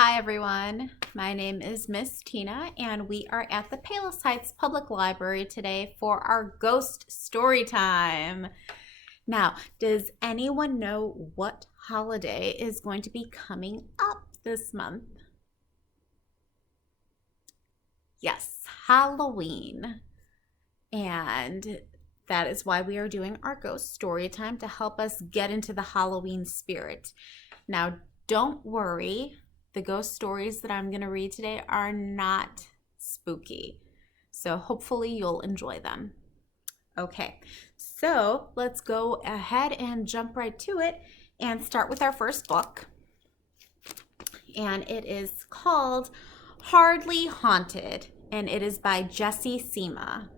Hi everyone, my name is Miss Tina and we are at the Palos Heights Public Library today for our ghost story time. Now, does anyone know what holiday is going to be coming up this month? Yes, Halloween. And that is why we are doing our ghost story time to help us get into the Halloween spirit. Now, don't worry. The ghost stories that I'm going to read today are not spooky, so hopefully you'll enjoy them. Okay, so let's go ahead and jump right to it and start with our first book. And it is called Hardly Haunted, and it is by Jessie Sima.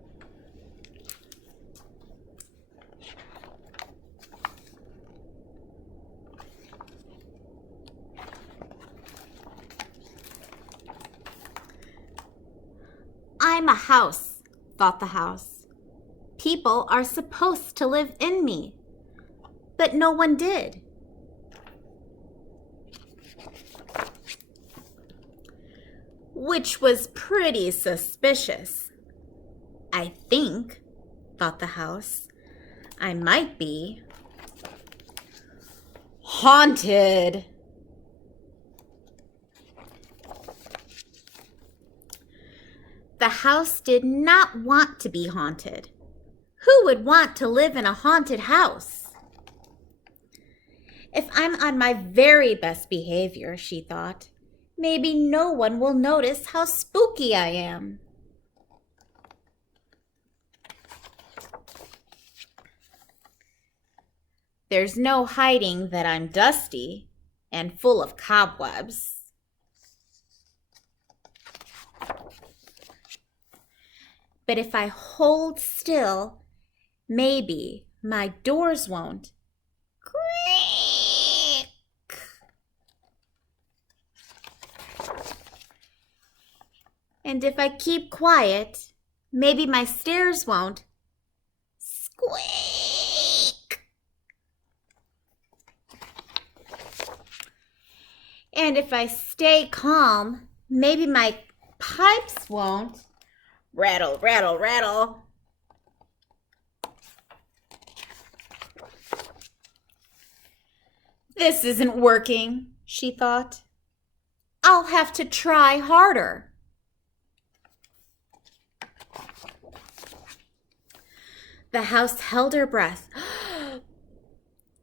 I'm a house, thought the house. People are supposed to live in me, but no one did. Which was pretty suspicious. I think, thought the house, I might be haunted. The house did not want to be haunted. Who would want to live in a haunted house? If I'm on my very best behavior, she thought, maybe no one will notice how spooky I am. There's no hiding that I'm dusty and full of cobwebs. But if I hold still, maybe my doors won't creak. And if I keep quiet, maybe my stairs won't squeak. And if I stay calm, maybe my pipes won't rattle, rattle, rattle. This isn't working, she thought. I'll have to try harder. The house held her breath.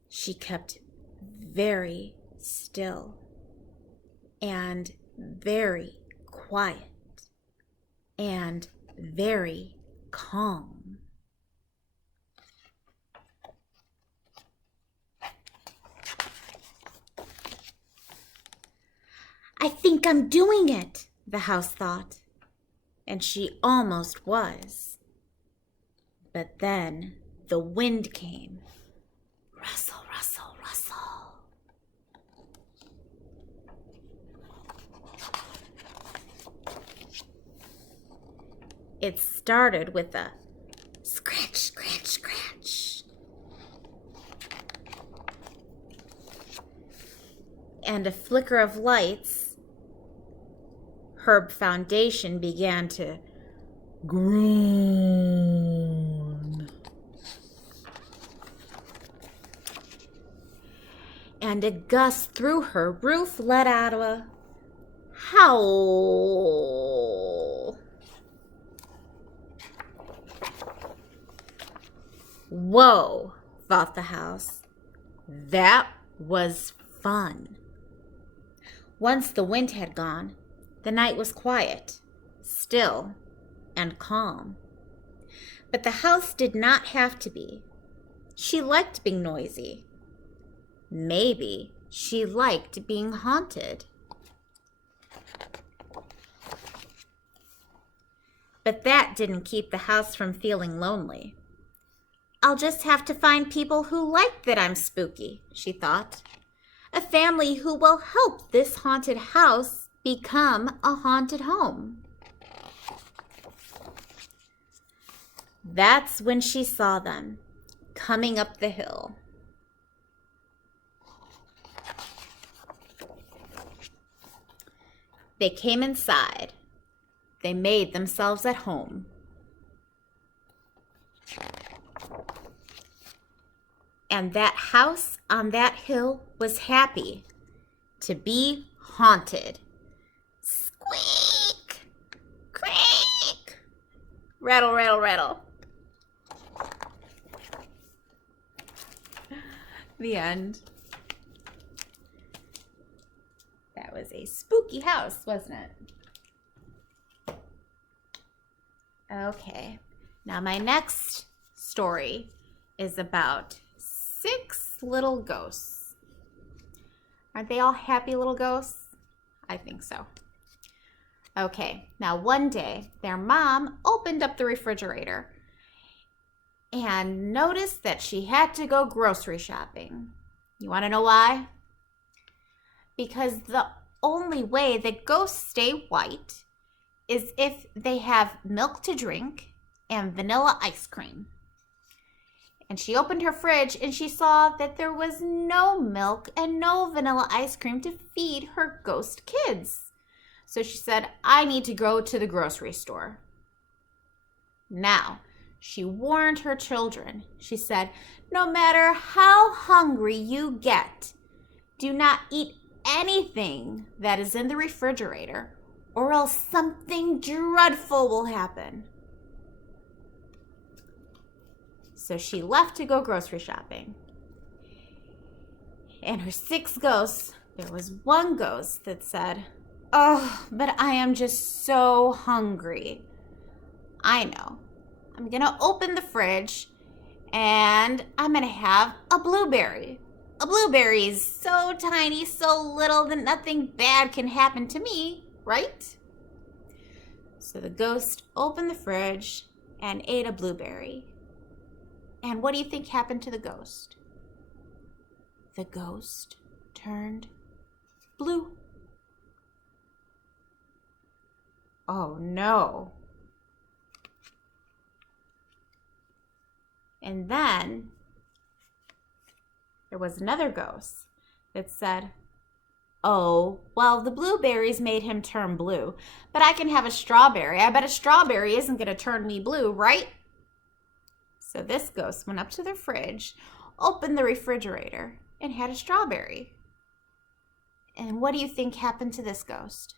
She kept very still and very quiet and very calm. I think I'm doing it, the house thought, and she almost was. But then the wind came. Rustle, rustle, rustle. It started with a scratch, scratch, scratch. And a flicker of lights. Her foundation began to groan. And a gust through her roof let out a howl. Whoa, thought the house. That was fun. Once the wind had gone, the night was quiet, still, and calm. But the house did not have to be. She liked being noisy. Maybe she liked being haunted. But that didn't keep the house from feeling lonely. I'll just have to find people who like that I'm spooky, she thought. A family who will help this haunted house become a haunted home. That's when she saw them coming up the hill. They came inside. They made themselves at home. And that house on that hill was happy to be haunted. Squeak! Creak! Rattle, rattle, rattle. The end. That was a spooky house, wasn't it? Okay. Now my next story is about 6 little ghosts. Aren't they all happy little ghosts? I think so. Okay. Now one day, their mom opened up the refrigerator and noticed that she had to go grocery shopping. You want to know why? Because the only way that ghosts stay white is if they have milk to drink and vanilla ice cream. And she opened her fridge and she saw that there was no milk and no vanilla ice cream to feed her ghost kids. So she said, I need to go to the grocery store. Now, she warned her children. She said, no matter how hungry you get, do not eat anything that is in the refrigerator, or else something dreadful will happen. So she left to go grocery shopping. And her 6 ghosts, there was one ghost that said, oh, but I am just so hungry. I know. I'm going to open the fridge and I'm going to have a blueberry. A blueberry is so tiny, so little that nothing bad can happen to me, right? So the ghost opened the fridge and ate a blueberry. And what do you think happened to the ghost? The ghost turned blue. Oh no. And then there was another ghost that said, oh, well, the blueberries made him turn blue, but I can have a strawberry. I bet a strawberry isn't going to turn me blue, right? So this ghost went up to the fridge, opened the refrigerator, and had a strawberry. And what do you think happened to this ghost?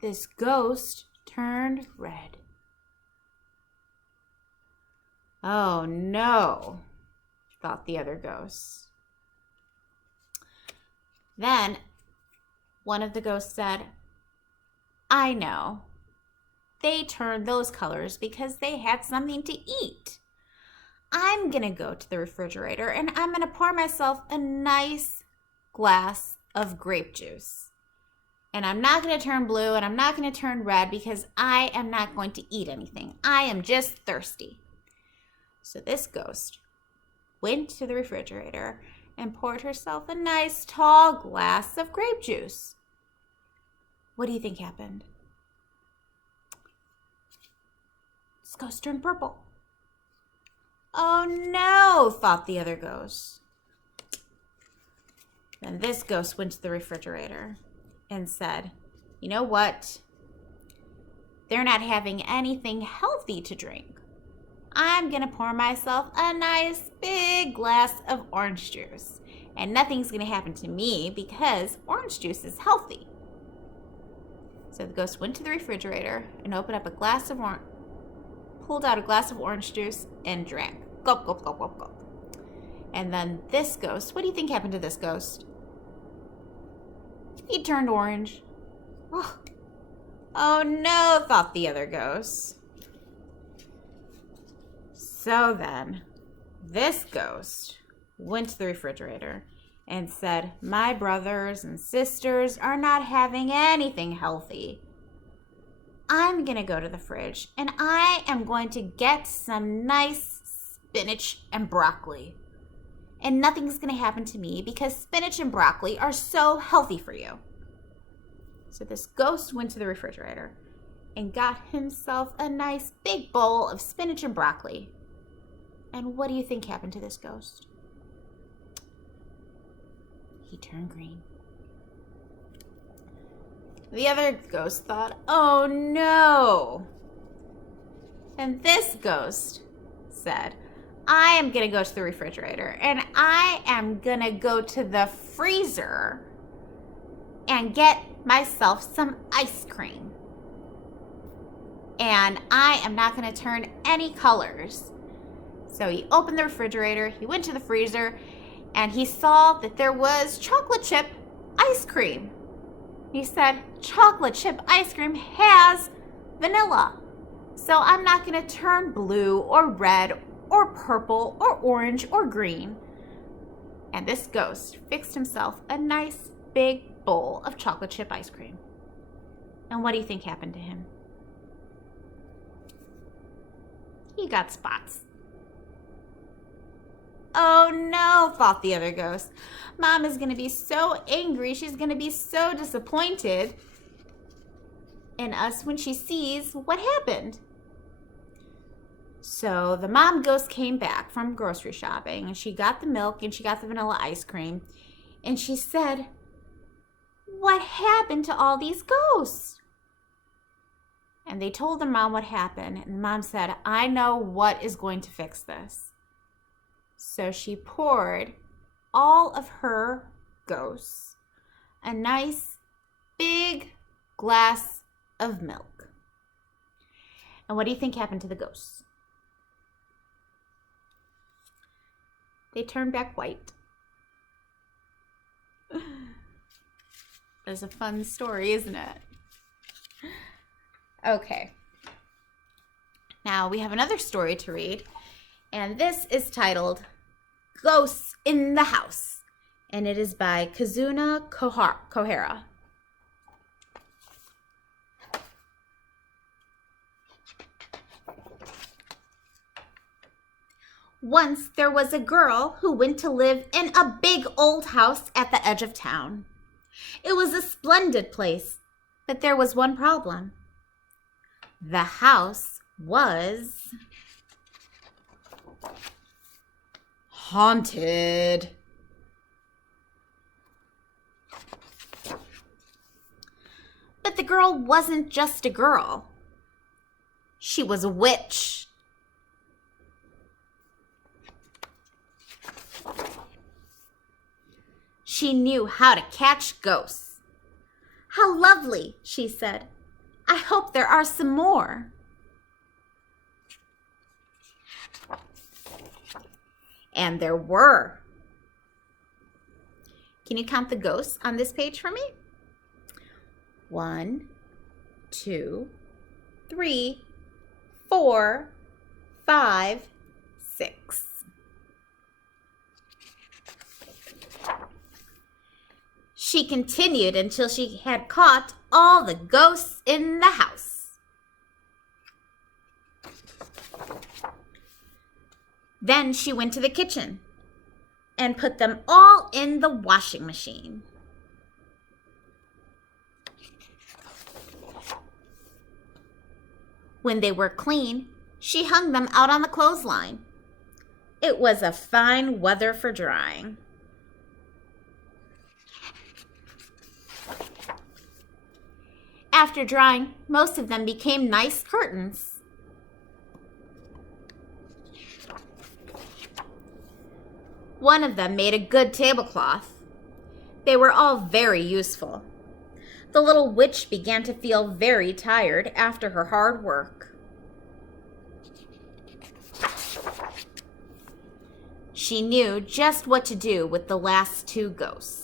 This ghost turned red. Oh no, thought the other ghosts. Then one of the ghosts said, I know. They turned those colors because they had something to eat. I'm going to go to the refrigerator and I'm going to pour myself a nice glass of grape juice. And I'm not going to turn blue and I'm not going to turn red because I am not going to eat anything. I am just thirsty. So this ghost went to the refrigerator and poured herself a nice tall glass of grape juice. What do you think happened? This ghost turned purple. Oh no, thought the other ghost. Then this ghost went to the refrigerator and said, you know what? They're not having anything healthy to drink. I'm going to pour myself a nice big glass of orange juice. And nothing's going to happen to me because orange juice is healthy. So the ghost went to the refrigerator and opened up a glass of pulled out a glass of orange juice and drank. Gulp, gulp, gulp, gulp, gulp. And then this ghost, what do you think happened to this ghost? He turned orange. Oh no, thought the other ghosts. So then, this ghost went to the refrigerator and said, my brothers and sisters are not having anything healthy. I'm going to go to the fridge and I am going to get some nice spinach and broccoli. And nothing's going to happen to me because spinach and broccoli are so healthy for you. So this ghost went to the refrigerator and got himself a nice big bowl of spinach and broccoli. And what do you think happened to this ghost? He turned green. The other ghost thought, oh no. And this ghost said, I am going to go to the refrigerator and I am going to go to the freezer and get myself some ice cream. And I am not going to turn any colors. So he opened the refrigerator, he went to the freezer, and he saw that there was chocolate chip ice cream. He said, chocolate chip ice cream has vanilla. So I'm not going to turn blue or red or purple or orange or green. And this ghost fixed himself a nice big bowl of chocolate chip ice cream. And what do you think happened to him? He got spots. Oh no, thought the other ghost. Mom is going to be so angry. She's going to be so disappointed in us when she sees what happened. So the mom ghost came back from grocery shopping and she got the milk and she got the vanilla ice cream. And she said, what happened to all these ghosts? And they told their mom what happened. And the mom said, I know what is going to fix this. So she poured all of her ghosts a nice big glass of milk. And what do you think happened to the ghosts? They turned back white. That's a fun story, isn't it? Okay. Now we have another story to read, and this is titled Ghosts in the House, and it is by Kazuno Kohara. Once there was a girl who went to live in a big old house at the edge of town. It was a splendid place, but there was one problem. The house was haunted. But the girl wasn't just a girl. She was a witch. She knew how to catch ghosts. How lovely, she said. I hope there are some more. And there were. Can you count the ghosts on this page for me? 1, 2, 3, 4, 5, 6. She continued until she had caught all the ghosts in the house. Then she went to the kitchen and put them all in the washing machine. When they were clean, she hung them out on the clothesline. It was a fine weather for drying. After drying, most of them became nice curtains. One of them made a good tablecloth. They were all very useful. The little witch began to feel very tired after her hard work. She knew just what to do with the last 2 ghosts.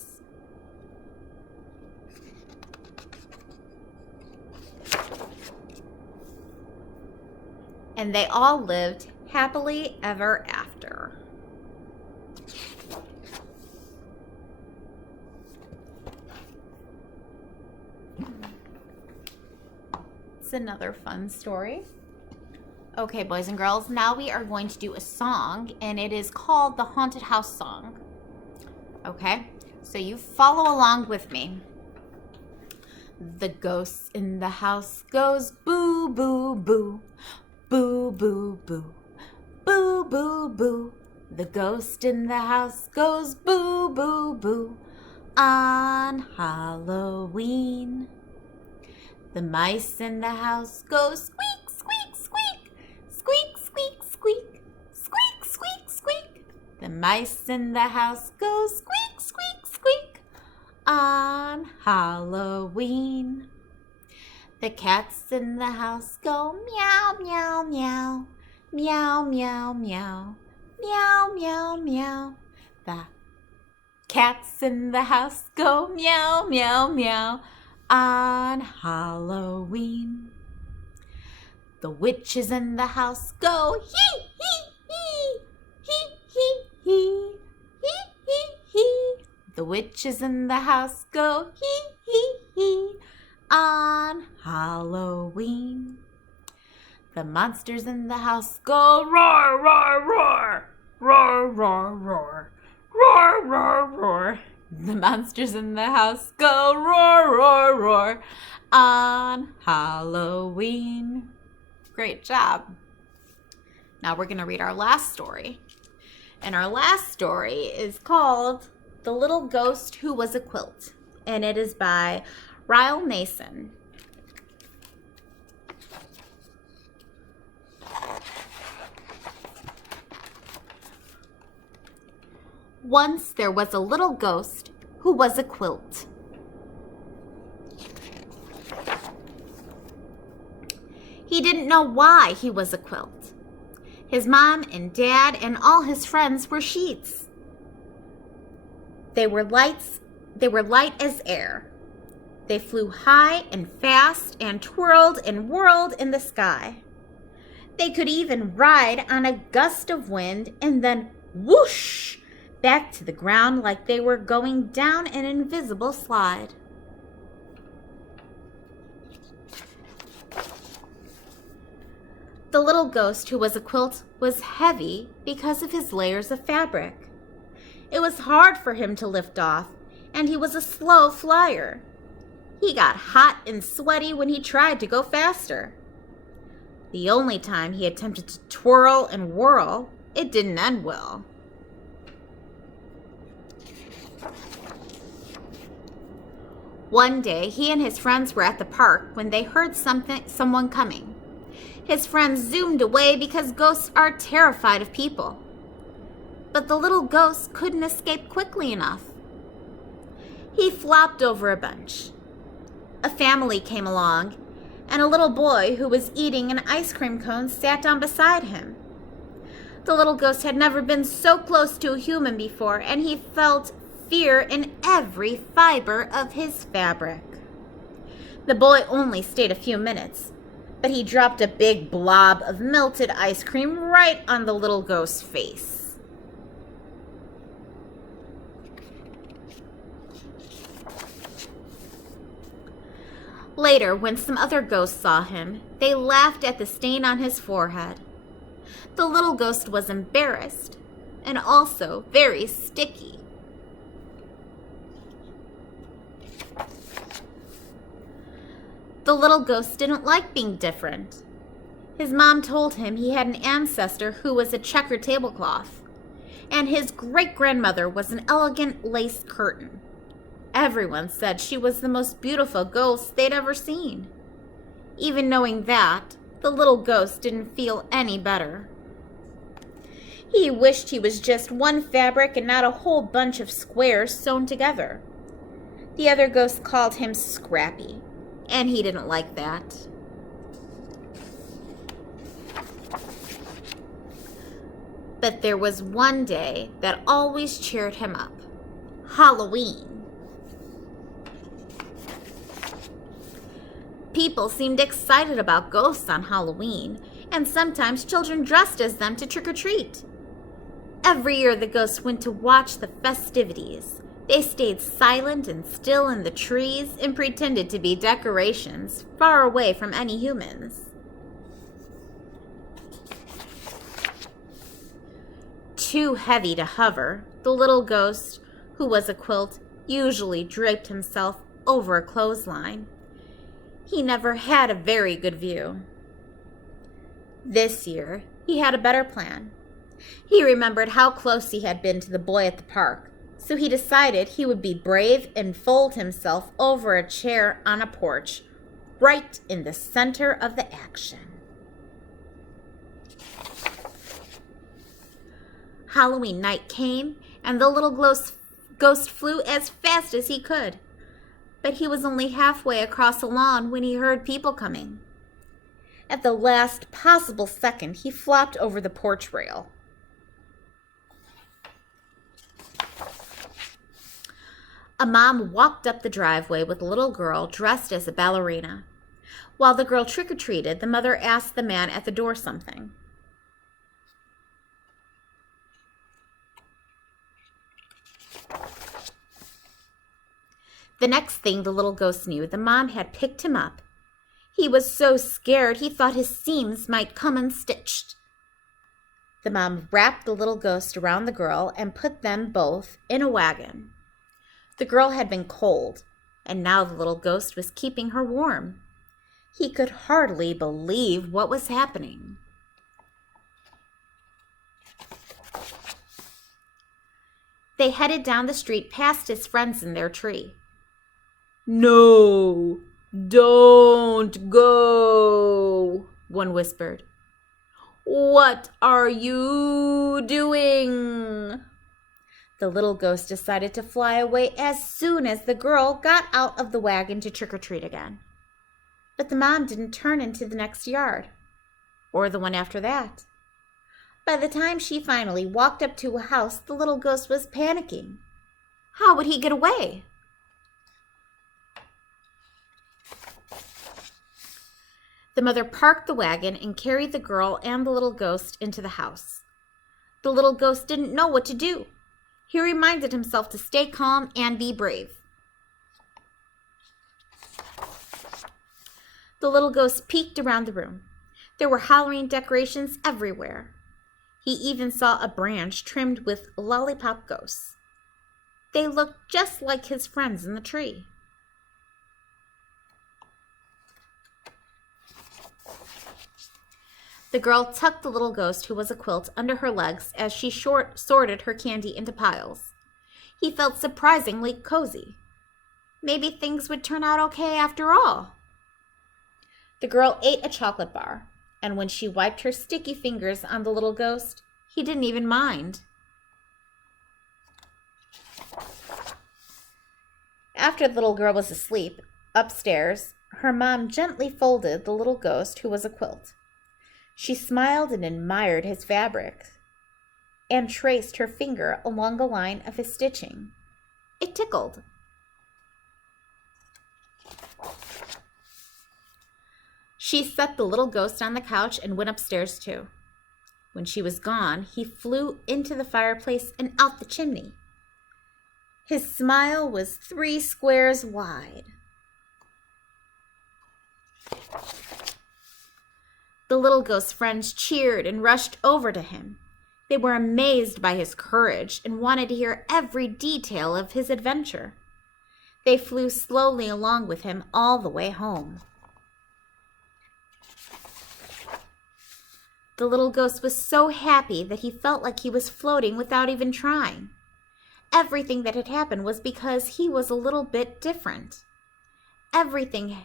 And they all lived happily ever after. It's another fun story. Okay, boys and girls, now we are going to do a song, and it is called the Haunted House Song. Okay, so you follow along with me. The ghost in the house goes boo, boo, boo. Boo, boo, boo, boo, boo, boo. The ghost in the house goes boo, boo, boo on Halloween. The mice in the house go squeak, squeak, squeak. Squeak, squeak, squeak. Squeak, squeak, squeak. The mice in the house go squeak, squeak, squeak. On Halloween. The cats in the house go meow, meow, meow. Meow, meow, meow. Meow, meow, meow. The cats in the house go meow, meow, meow on Halloween. The witches in the house go hee, hee, hee. Hee, hee, hee. Hee, hee, hee. The witches in the house go hee, hee, hee on Halloween. The monsters in the house go roar, roar, roar. Roar, roar, roar. Roar, roar, roar. The monsters in the house go roar, roar, roar on Halloween. Great job. Now we're going to read our last story. And our last story is called The Little Ghost Who Was a Quilt. And it is by Riel Nason. Once there was a little ghost who was a quilt. He didn't know why he was a quilt. His mom and dad and all his friends were sheets. They were light as air. They flew high and fast and twirled and whirled in the sky. They could even ride on a gust of wind and then whoosh back to the ground like they were going down an invisible slide. The little ghost who was a quilt was heavy because of his layers of fabric. It was hard for him to lift off, and he was a slow flyer. He got hot and sweaty when he tried to go faster. The only time he attempted to twirl and whirl, it didn't end well. One day, he and his friends were at the park when they heard someone coming. His friends zoomed away because ghosts are terrified of people. But the little ghost couldn't escape quickly enough. He flopped over a bench. A family came along, and a little boy who was eating an ice cream cone sat down beside him. The little ghost had never been so close to a human before, and he felt fear in every fiber of his fabric. The boy only stayed a few minutes, but he dropped a big blob of melted ice cream right on the little ghost's face. Later, when some other ghosts saw him, they laughed at the stain on his forehead. The little ghost was embarrassed and also very sticky. The little ghost didn't like being different. His mom told him he had an ancestor who was a checkered tablecloth, and his great-grandmother was an elegant lace curtain. Everyone said she was the most beautiful ghost they'd ever seen. Even knowing that, the little ghost didn't feel any better. He wished he was just one fabric and not a whole bunch of squares sewn together. The other ghosts called him Scrappy, and he didn't like that. But there was one day that always cheered him up: Halloween. People seemed excited about ghosts on Halloween, and sometimes children dressed as them to trick-or-treat. Every year the ghosts went to watch the festivities. They stayed silent and still in the trees and pretended to be decorations far away from any humans. Too heavy to hover, the little ghost, who was a quilt, usually draped himself over a clothesline. He never had a very good view. This year, he had a better plan. He remembered how close he had been to the boy at the park, so he decided he would be brave and fold himself over a chair on a porch right in the center of the action. Halloween night came, and the little ghost flew as fast as he could. But he was only halfway across the lawn when he heard people coming. At the last possible second, he flopped over the porch rail. A mom walked up the driveway with a little girl dressed as a ballerina. While the girl trick-or-treated, the mother asked the man at the door something. The next thing the little ghost knew, the mom had picked him up. He was so scared he thought his seams might come unstitched. The mom wrapped the little ghost around the girl and put them both in a wagon. The girl had been cold, and now the little ghost was keeping her warm. He could hardly believe what was happening. They headed down the street past his friends in their tree. "No, don't go," one whispered. "What are you doing?" The little ghost decided to fly away as soon as the girl got out of the wagon to trick-or-treat again. But the mom didn't turn into the next yard, or the one after that. By the time she finally walked up to a house, the little ghost was panicking. How would he get away? The mother parked the wagon and carried the girl and the little ghost into the house. The little ghost didn't know what to do. He reminded himself to stay calm and be brave. The little ghost peeked around the room. There were Halloween decorations everywhere. He even saw a branch trimmed with lollipop ghosts. They looked just like his friends in the tree. The girl tucked the little ghost, who was a quilt, under her legs as she sorted her candy into piles. He felt surprisingly cozy. Maybe things would turn out okay after all. The girl ate a chocolate bar, and when she wiped her sticky fingers on the little ghost, he didn't even mind. After the little girl was asleep, upstairs, her mom gently folded the little ghost, who was a quilt. She smiled and admired his fabric and traced her finger along the line of his stitching. It tickled. She set the little ghost on the couch and went upstairs too. When she was gone, he flew into the fireplace and out the chimney. His smile was 3 squares wide. The little ghost friends cheered and rushed over to him. They were amazed by his courage and wanted to hear every detail of his adventure. They flew slowly along with him all the way home. The little ghost was so happy that he felt like he was floating without even trying. Everything that had happened was because he was a little bit different. Everything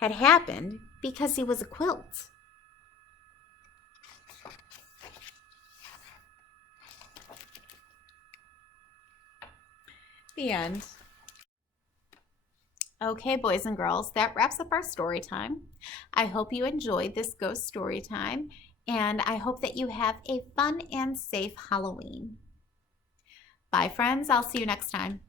had happened because he was a quilt. The end. Okay, boys and girls, that wraps up our story time. I hope you enjoyed this ghost story time, and I hope that you have a fun and safe Halloween. Bye, friends. I'll see you next time.